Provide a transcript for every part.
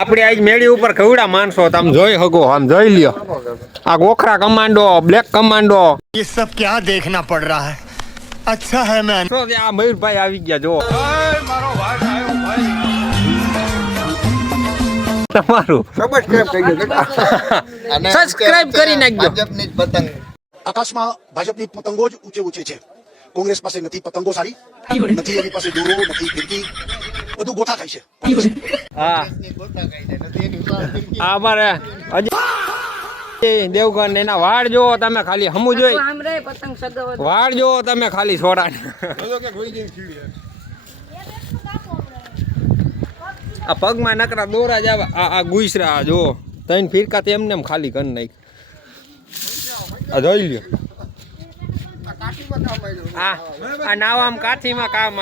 આપણે આજ મેળી ઉપર કવડા માણસો તમે જોઈ શકો આમ જોઈ લ્યો આ ગોખરા કમાન્ડો બ્લેક કમાન્ડો ये सब क्या देखना पड़ रहा है अच्छा है मैं તો આ મયુરભાઈ આવી ગયા જો તમારું સબસ્ક્રાઇબ કરી નાખજો ભાજપની જ પતંગ આકાશમાં ભાજપની પતંગો જ ઊંચે ઊંચે છે. કોંગ્રેસ પાસે નથી પતંગો સારી, નથી એની પાસે દોરો, નથી ફિરકી, બધું ગોઠા થાય છે. હા આ અમારે અજય દેવગણ એના વાળ જોવો તમે ખાલી હમુ જોઈ વાળ જોવો તમે ખાલી છોરા આ પગમાં નકરા દોરા જ આવે આ ગુઈસરા જો તૈન ફિરકા તો એમને એમ ખાલી કરી નાખ આ જોઈ લ્યો આ નાવામ કાઠીમાં કામ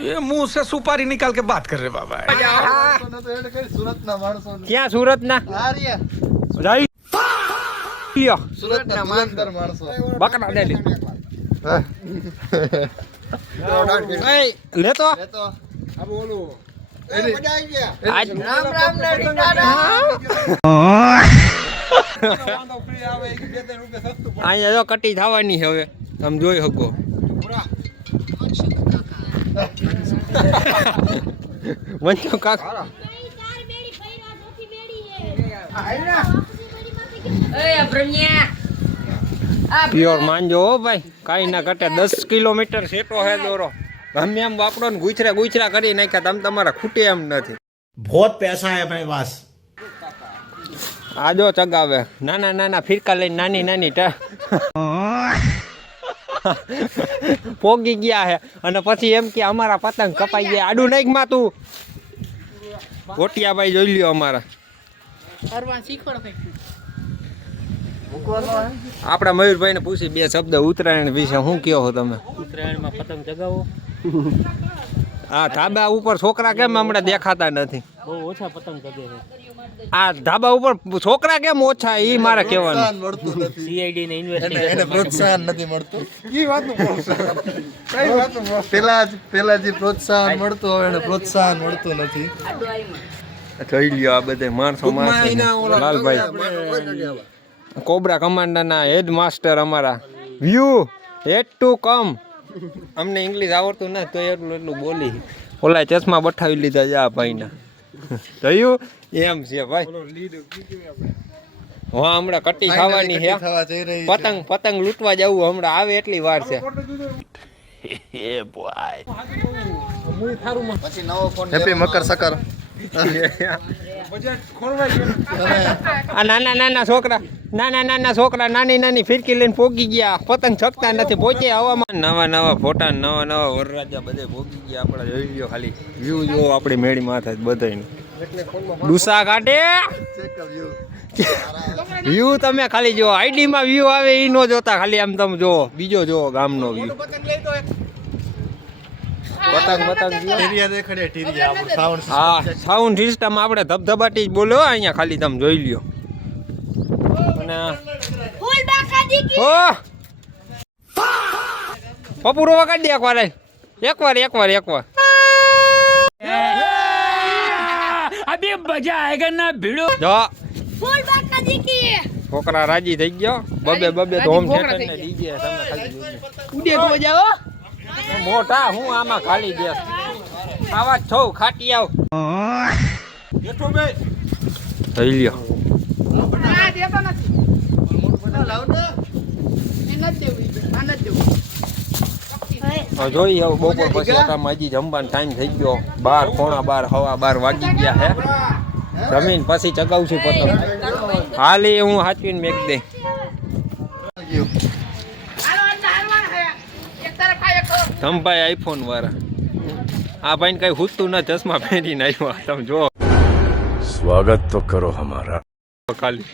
ये मुंह से सुपारी निकाल के बात कर रहे बाबा. સુરતના માણસો ક્યાં સુરત ના સુરતના ધુરંધર માણસો બકરા દે લેતો અહીંયા જો કટી થવાની છે હવે તમે જોઈ શકો વંચો કાક પ્યોર માનજો હો ભાઈ કાઈ ના કટે 10 કિલોમીટર સેટો હે દોરો ગમે એમ વાપરો ને ગુચરા કરી નાખ્યા તમે તમારા ખૂટે એમ નથી बहुत पैसा है अपने पास આ જો ચગાવે નાના નાના ફિરકા લઈને નાની નાની પોગી ગયા હે અને પછી એમ કે અમારા પતંગ કપાઈ ગયા આડું નાખ માં તું ગોટિયાભાઈ જોઈ લ્યો અમારા આપડા મયુરભાઈ ને પૂછી બે શબ્દ ઉત્તરાયણ વિશે શું કયો છો તમે ઉત્તરાયણમાં પતંગ ચગાવો આ ધાબા ઉપર છોકરા કેમ હમણાં દેખાતા નથી બહુ ઓછા પતંગ ચગે છે આ ધાબા ઉપર છોકરા કેમ ઓછા ઈ મારે કહેવાનું મળતું નથી સીઆઈડી ને એને ઇન્વેસ્ટિગેશન પ્રોત્સાહન નથી મળતું ઈ વાતનું પ્રોત્સાહન કઈ વાતનું પેલા જે પ્રોત્સાહન મળતું હવે એને પ્રોત્સાહન મળતું નથી જોઈ લ્યો આ બધે માણસો લાલભાઈ કોબરા કમાન્ડર ના હેડ માસ્ટર અમારા વ્યૂ હેડ ટુ કમ અમને ઇંગ્લિશ આવડતું ના તો એટલું બોલી ઓલા ચશ્મા બઠાવી લીધા જા ભાઈના જોયું એમ છે ભાઈ હા હમણાં કટી ખાવાની છે થવા જઈ રહી છે. પતંગ લૂંટવા જવું હમણાં આવે એટલી વાર છે પછી નવો ફોન હેપી મકર સકર આ નાના છોકરા નાની નાની ફિરકી લઈને પોગી ગયા પતંગ છકતા નથી પહોંચે હવામાં નવા ફોટા નવા વરરાજા બધે પોગી ગયા આપણા જોઈ લ્યો ખાલી વ્યૂ જો આપણી મેળી માથે બધાને ડુસા કાઢે વ્યૂ તમે ખાલી જો આઈડી માં વ્યૂ આવે ઈ નો જોતા ખાલી આમ તમે જો બીજો જો ગામનો વ્યૂ પતંગ ટીરિયા દેખાડે ટીરિયા આપણું સાઉન્ડ હા સાઉન્ડ સિસ્ટમ આપણે ધબધબાટી જ બોલો અહીંયા ખાલી તમે જોઈ લ્યો અને ઓ પપુરો વગાડી દે એકવાર અભી મજા આયેગા ના ભીડો જો છોકરા રાજી થઈ ગયો બબે તો હોમ થિયેટર ને ડીજે તમે ખાલી ઉડે તો જાઓ મોટા હું આમાં ખાલી દે આવા છો ખાટી આવ બેઠો બે થઈ લ્યો જોઈ હવે બપોર પછી આટામાં હજી જમવાનો ટાઈમ થઈ ગયો 12 પોણા 12 હવા 12 વાગી ગયા હે જમીન પછી ચગાવશું પતંગ હાલી હું હાચવીને મેક દે ધમભાઈ આઈફોન વાળા આ ભાઈ કઈ હુતું ના ચશ્મા પહેરીને આવ્યા તમે જો स्वागत तो करो हमारा ખાલી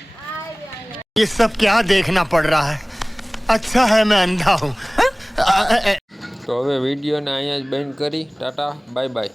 ये सब क्या देखना पड़ रहा है अच्छा है मैं अंधा हूँ તો હવે વિડીયોને અહીંયા જ બંધ કરી ટાટા બાય બાય